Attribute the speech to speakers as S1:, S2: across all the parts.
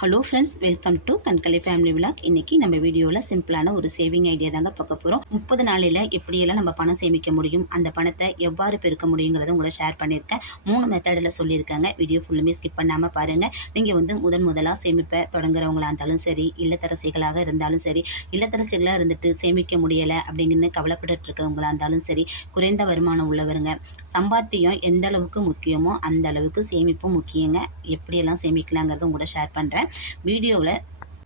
S1: Hello friends welcome to Kankalai family vlog இன்றைக்கி நம்ம வீடியோவில் சிம்பிளான ஒரு சேவிங் ஐடியா தாங்க பார்க்க போகிறோம் முப்பது நாளில் எப்படியெல்லாம் நம்ம பணம் சேமிக்க முடியும் அந்த பணத்தை எவ்வாறு பெருக்க முடியுங்கிறத உங்களை ஷேர் பண்ணியிருக்கேன். மூணு மெத்தடில் சொல்லியிருக்காங்க. வீடியோ ஃபுல்லுமே ஸ்கிப் பண்ணாமல் பாருங்கள் நீங்கள் வந்து முதன் முதலாக சேமிப்பை தொடங்குறவங்களா இருந்தாலும் சரி இல்லத்தரசிகளாக இருந்தாலும் சரி இல்லத்தரசிகளாக இருந்துட்டு சேமிக்க முடியலை அப்படிங்கன்னு கவலைப்பட்டு இருக்கவங்களா இருந்தாலும் சரி குறைந்த வருமானம் உள்ளவருங்க. சம்பாத்தியம் எந்த அளவுக்கு முக்கியமோ அந்த அளவுக்கு சேமிப்பும் முக்கியங்க. எப்படியெல்லாம் சேமிக்கலாங்கிறத உங்களோட ஷேர் பண்ணுறேன் வீடியோவில்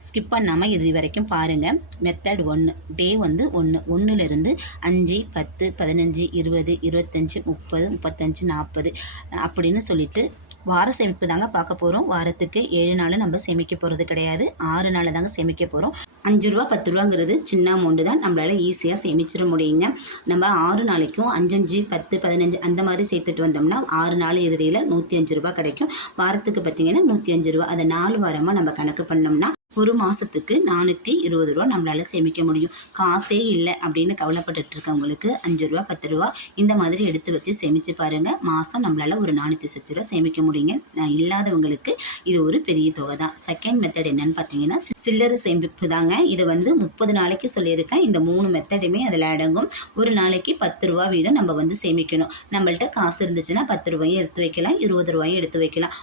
S1: ஸ்கிப் பண்ணாமல் இது வரைக்கும் பாருங்கள் மெத்தட் ஒன்று டே வந்து ஒன்று ஒன்றுலேருந்து அஞ்சு பத்து பதினஞ்சு இருபது இருபத்தஞ்சி முப்பது முப்பத்தஞ்சு நாற்பது அப்படின்னு சொல்லிட்டு வார சேமிப்பு தாங்க பார்க்க போகிறோம் வாரத்துக்கு ஏழு நாள் நம்ம சேமிக்க போகிறது கிடையாது. ஆறு நாள் தாங்க சேமிக்க போகிறோம் அஞ்சு ரூபா பத்து ரூபாங்கிறது சின்ன அமௌண்ட்டு தான். நம்மளால் ஈஸியாக சேமிச்சிட முடியுங்க. நம்ம ஆறு நாளைக்கும் அஞ்சஞ்சு பத்து பதினஞ்சு அந்த மாதிரி சேர்த்துட்டு வந்தோம்னா ஆறு நாள் இறுதியில் நூற்றி அஞ்சு ரூபா கிடைக்கும். வாரத்துக்கு பார்த்தீங்கன்னா நூற்றி அஞ்சு ரூபா. அதை நாலு வாரமாக நம்ம கணக்கு பண்ணோம்னா ஒரு மாதத்துக்கு நானூற்றி இருபது ரூபா நம்மளால் சேமிக்க முடியும். காசே இல்லை அப்படின்னு கவலைப்பட்டுட்டு இருக்கவங்களுக்கு அஞ்சு ரூபா பத்து ரூபா இந்த மாதிரி எடுத்து வச்சு சேமித்து பாருங்கள் மாதம் நம்மளால் ஒரு நானூற்றி சச்சு ரூபா சேமிக்க முடியுங்க. நான் இல்லாதவங்களுக்கு இது ஒரு பெரிய தொகை தான். செகண்ட் மெத்தட் என்னன்னு பார்த்தீங்கன்னா சில்லறை சேமிப்பு தாங்க. இதை வந்து முப்பது நாளைக்கு சொல்லியிருக்கேன். இந்த மூணு மெத்தடுமே அதில் அடங்கும். ஒரு நாளைக்கு பத்து ரூபா வீதம் நம்ம வந்து சேமிக்கணும். நம்மள்ட்ட காசு இருந்துச்சுன்னா பத்து ரூபாயும் எடுத்து வைக்கலாம். இருபது ரூபாயும் எடுத்து வைக்கலாம்.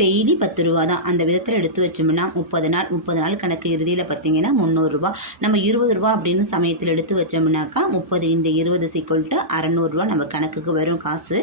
S1: டெய்லி பத்து ரூபா தான். அந்த விதத்தில் எடுத்து வச்சோம்னா முப்பது நாள் முப்பது நாள் கணக்கு இறுதியில் பார்த்தீங்கன்னா முந்நூறுரூவா நம்ம இருபது ரூபா அப்படின்னு சமயத்தில் எடுத்து வச்சோம்னாக்கா முப்பது இந்த இருபது சீக்கிரட்டு அறநூறுரூவா நம்ம கணக்குக்கு வரும் காசு.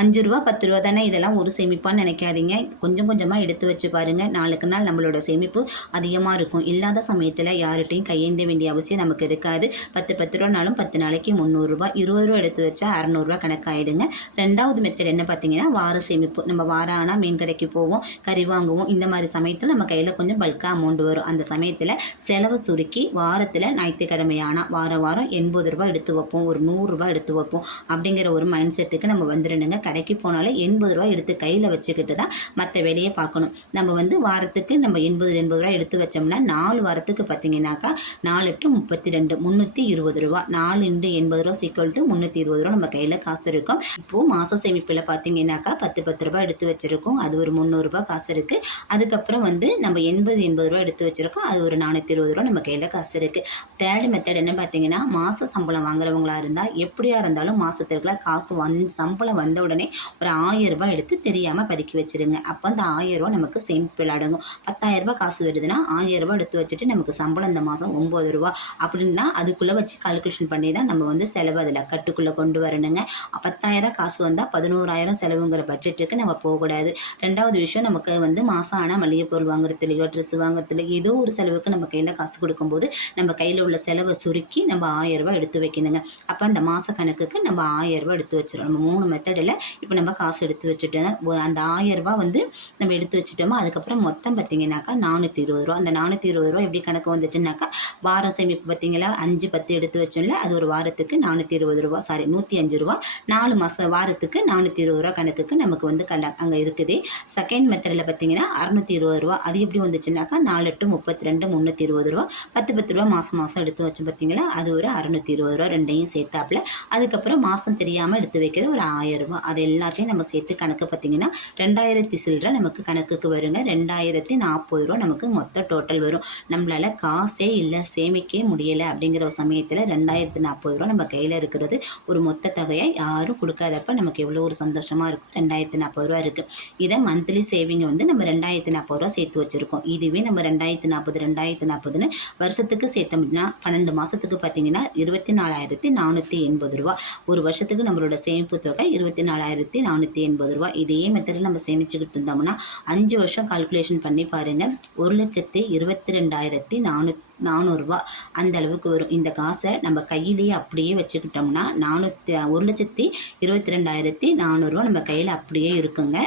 S1: அஞ்சு ரூபா பத்து ரூபா தானே இதெல்லாம் ஒரு சேமிப்பான்னு நினைக்காதீங்க. கொஞ்சம் கொஞ்சமாக எடுத்து வச்சு பாருங்கள் நாளுக்கு நாள் நம்மளோட சேமிப்பு அதிகமாக இருக்கும். இல்லாத சமயத்தில் யார்கிட்டையும் கையேந்த வேண்டிய அவசியம் நமக்கு இருக்காது. பத்து பத்து ரூபானாலும் பத்து நாளைக்கு முந்நூறுரூவா இருபது ரூபா எடுத்து வச்சா அறநூறுவா கணக்காயிடுங்க. ரெண்டாவது மெத்தட் என்ன பார்த்தீங்கன்னா வார சேமிப்பு. நம்ம வாரம் ஆனால் மீன் கடைக்கு போவோம் கறி வாங்குவோம். இந்த மாதிரி சமயத்தில் நம்ம கையில் கொஞ்சம் பல்காக அமௌண்ட் வரும். அந்த சமயத்தில் செலவு சுருக்கி வாரத்தில் ஞாயிற்றுக்கிழமை ஆனால் வாரம் வாரம் எண்பது ரூபா எடுத்து வைப்போம். ஒரு நூறுரூபா எடுத்து வைப்போம். அப்படிங்கிற ஒரு மைண்ட் செட்டுக்கு நம்ம வந்துடணுங்க. கடைக்கு போனாலே எண்பது ரூபா எடுத்து கையில் வச்சுக்கிட்டு தான் மற்ற வேலையை பார்க்கணும். நம்ம வந்து வாரத்துக்கு நம்ம எண்பது எண்பது ரூபா எடுத்து வச்சோம்னா நாலு வாரத்துக்கு பார்த்தீங்கன்னாக்கா நாலு எட்டு முப்பத்தி ரெண்டு முந்நூற்றி இருபது ரூபா. நாலு இண்டு எண்பது ரூபா சீக்வல் டு முந்நூற்றி இருபது ரூபா நம்ம கையில் காசு இருக்கும். இப்போது மாத சேமிப்பில் பார்த்தீங்கன்னாக்கா பத்து பத்து ரூபா எடுத்து வச்சுருக்கோம். அது ஒரு முந்நூறுரூபா காசு இருக்குது அதுக்கப்புறம் வந்து நம்ம எண்பது எண்பது ரூபா எடுத்து வச்சுருக்கோம். அது ஒரு நானூற்றி இருபது ரூபா நம்ம கையில் காசு இருக்குது தேர்ட் மெத்தட் என்ன பார்த்தீங்கன்னா மாத சம்பளம் வாங்குறவங்களா இருந்தால் எப்படியா இருந்தாலும் மாதத்திற்குள்ள காசு வந் சம்பளம் வந்த உடனே ஒரு ஆயிரம் ரூபாய் எடுத்து தெரியாமல் பதுக்கி வச்சுருங்க. அப்போ அந்த ஆயிரம் நமக்கு சேமிப்பில் அடங்கும். பத்தாயிரம் ரூபாய் காசு வருதுன்னா ஆயிரம் ரூபாய் எடுத்து வச்சுட்டு நமக்கு சம்பளம் இந்த மாதம் ஒம்பது ரூபா அப்படின்னா அதுக்குள்ளே வச்சு கால்குலேஷன் பண்ணி தான் நம்ம வந்து செலவு அதில் கட்டுக்குள்ளே கொண்டு வரணுங்க. பத்தாயிரம் காசு வந்தால் பதினோராயிரம் செலவுங்கிற பட்ஜெட்டுக்கு நம்ம போகக்கூடாது. ரெண்டாவது விஷயம் நமக்கு வந்து மாதம் ஆனால் மளிகை பொருள் வாங்குறதுலையோ ட்ரெஸ் வாங்குறதுலையோ ஏதோ ஒரு செலவுக்கு நம்ம கையில் காசு கொடுக்கும்போது நம்ம கையில் உள்ள செலவை சுருக்கி நம்ம ஆயிரம் ரூபாய் எடுத்து வைக்கணுங்க. அப்போ அந்த மாத கணக்குக்கு நம்ம ஆயிரம் ரூபாய் எடுத்து வச்சிடும் நம்ம மூணு மெத்தடில் இப்போ நம்ம காசு எடுத்து வச்சுட்டோம் அந்த ஆயிரம் ரூபாய் வந்து நம்ம எடுத்து வச்சுட்டோமோ அதுக்கப்புறம் மொத்தம் பார்த்தீங்கன்னாக்கா நானூற்றி இருபது ரூபா. அந்த நானூற்றி இருபது ரூபா எப்படி கணக்கு வந்துச்சுன்னாக்கா வாரம் சேமிப்பு பார்த்தீங்களா? அஞ்சு பத்து எடுத்து வச்சோம்ல அது ஒரு வாரத்துக்கு நானூற்றி இருபது ரூபா சாரி நூற்றி அஞ்சு ரூபா. நாலு மாதம் வாரத்துக்கு நானூற்றி இருபது ரூபா கணக்குக்கு நமக்கு வந்து கல அங்கே இருக்குது. செகண்ட் மெத்தடில் பார்த்தீங்கன்னா அறநூற்றி இருபது ரூபா. அது எப்படி வந்துச்சுன்னாக்கா நாலு எட்டு முப்பத்தி ரெண்டு முந்நூற்றி இருபது ரூபா. பத்து பத்து ரூபா மாதம் மாதம் எடுத்து வச்சோம் பார்த்தீங்களா அது ஒரு அறநூற்றி இருபது ரூபா ரெண்டையும் சேர்த்தாப்புல. அதுக்கப்புறம் மாதம் தெரியாமல் எடுத்து வைக்கிற ஒரு ஆயிரம் ரூபா. அது எல்லாத்தையும் நம்ம சேர்த்து கணக்கு பார்த்தீங்கன்னா ரெண்டாயிரத்தி சில்லரை நமக்கு கணக்குக்கு வருங்க. ரெண்டாயிரத்தி நாற்பது ரூபா நமக்கு மொத்த டோட்டல் வரும். நம்மளால் காசே இல்லை சேமிக்கவே முடியலை அப்படிங்கிற ஒரு சமயத்தில் ரெண்டாயிரத்தி நாற்பது ரூபா நம்ம கையில் இருக்கிறது ஒரு மொத்த தொகையை யாரும் கொடுக்காதப்ப நமக்கு எவ்வளோ ஒரு சந்தோஷமாக இருக்கும். ரெண்டாயிரத்தி நாற்பது ரூபா இருக்குது இதை மந்த்லி சேவிங் வந்து நம்ம ரெண்டாயிரத்தி நாற்பது ரூபா சேர்த்து வச்சுருக்கோம். இதுவே நம்ம ரெண்டாயிரத்தி நாற்பது ரெண்டாயிரத்தி நாற்பதுன்னு வருஷத்துக்கு சேர்த்தோம்னா பன்னெண்டு மாதத்துக்கு பார்த்தீங்கன்னா இருபத்தி நாலாயிரத்தி நானூற்றி எண்பது ரூபா. ஒரு வருஷத்துக்கு நம்மளோட சேமிப்பு தொகை இருபத்தி நாலாயிரத்தி நானூற்றி எண்பது ரூபா இதே மெத்தடில் நம்ம சேமிச்சுக்கிட்டு இருந்தோம்னா அஞ்சு வருஷம் கால்குலேஷன் பண்ணி பாருங்கள் ஒரு லட்சத்தி இருபத்தி ரெண்டாயிரத்தி நானூ நானூறுரூவா அந்த அளவுக்கு வரும். இந்த காசை நம்ம கையிலேயே அப்படியே வச்சுக்கிட்டோம்னா நானூற்றி ஒரு லட்சத்தி இருபத்தி ரெண்டாயிரத்தி நானூறுரூவா நம்ம கையில் அப்படியே இருக்குங்க.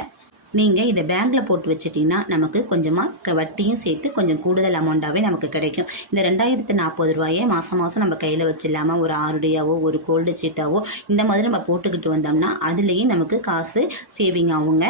S1: நீங்கள் இதை பேங்க்கில் போட்டு வச்சிட்டிங்கன்னா நமக்கு கொஞ்சமாக வட்டியும் சேர்த்து கொஞ்சம் கூடுதல் அமௌண்ட்டாகவே நமக்கு கிடைக்கும். இந்த ரெண்டாயிரத்து நாற்பது ரூபாயே மாதம் மாதம் நம்ம கையில் வச்சிடலாமல் ஒரு ஆறுடையாவோ ஒரு கோல்டு சீட்டாவோ இந்த மாதிரி நம்ம போட்டுக்கிட்டு வந்தோம்னா அதுலேயும் நமக்கு காசு சேவிங் ஆகுங்க.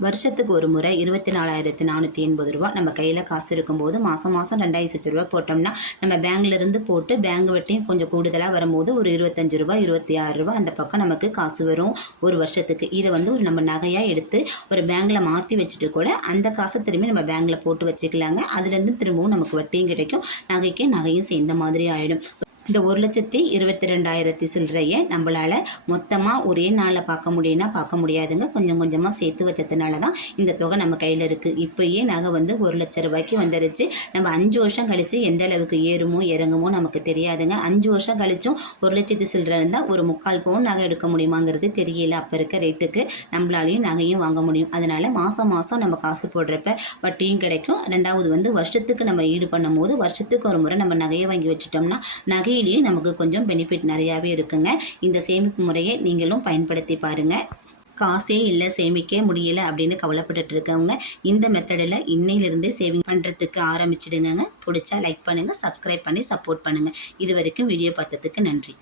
S1: வருஷத்துக்கு ஒரு முறை இருபத்தி நாலாயிரத்தி நானூற்றி எண்பது ரூபா நம்ம கையில் காசு இருக்கும்போது மாதம் மாதம் ரெண்டாயிரத்து ரூபா போட்டோம்னா நம்ம பேங்க்லேருந்து போட்டு பேங்க் வட்டியும் கொஞ்சம் கூடுதலாக வரும்போது ஒரு இருபத்தஞ்சு ரூபா இருபத்தி ஆறு ரூபா அந்த பக்கம் நமக்கு காசு வரும் ஒரு வருஷத்துக்கு. இதை வந்து ஒரு நம்ம நகையாக எடுத்து ஒரு பேங்க்கில் மாற்றி வச்சுட்டு கூட அந்த காசை திரும்பி நம்ம பேங்க்கில் போட்டு வச்சுக்கலாங்க. அதுலேருந்து திரும்பவும் நமக்கு வட்டியும் கிடைக்கும். நகைக்கு நகையும் சேர்ந்த மாதிரி ஆகிடும் இந்த ஒரு லட்சத்தி இருபத்தி ரெண்டாயிரத்தி சில்லறையை நம்மளால் மொத்தமாக ஒரே நாளில் பார்க்க முடியும்னா பார்க்க முடியாதுங்க. கொஞ்சம் கொஞ்சமாக சேர்த்து வச்சதுனால தான் இந்த தொகை நம்ம கையில் இருக்குது இப்போயே நகை வந்து ஒரு லட்ச ரூபாய்க்கு வந்துருச்சு. நம்ம அஞ்சு வருஷம் கழித்து எந்த அளவுக்கு ஏறுமோ இறங்குமோ நமக்கு தெரியாதுங்க. அஞ்சு வருஷம் கழிச்சும் ஒரு லட்சத்து சில்லறை இருந்தால் ஒரு முக்கால் பவுன் நகை எடுக்க முடியுமாங்கிறது தெரியல. அப்போ இருக்க ரேட்டுக்கு நம்மளாலையும் நகையும் வாங்க முடியும். அதனால் மாதம் மாதம் நம்ம காசு போடுறப்ப வட்டியும் கிடைக்கும். ரெண்டாவது வந்து வருஷத்துக்கு நம்ம ஈடு பண்ணும்போது வருஷத்துக்கு ஒரு முறை நம்ம நகையை வாங்கி வச்சுட்டோம்னா நகை நகையிலையும் நமக்கு கொஞ்சம் பெனிஃபிட் நிறையாவே இருக்குங்க. இந்த சேமிப்பு முறையை நீங்களும் பயன்படுத்தி பாருங்கள் காசே இல்லை சேமிக்க முடியலை அப்படின்னு கவலைப்பட்டுட்டு இருக்கவங்க இந்த மெத்தடில் இன்னையிலிருந்தே சேவிங் பண்ணுறதுக்கு ஆரம்பிச்சிடுங்க பிடிச்சா லைக் பண்ணுங்கள் சப்ஸ்கிரைப் பண்ணி சப்போர்ட் பண்ணுங்கள் இது வரைக்கும் வீடியோ பார்த்ததுக்கு நன்றி.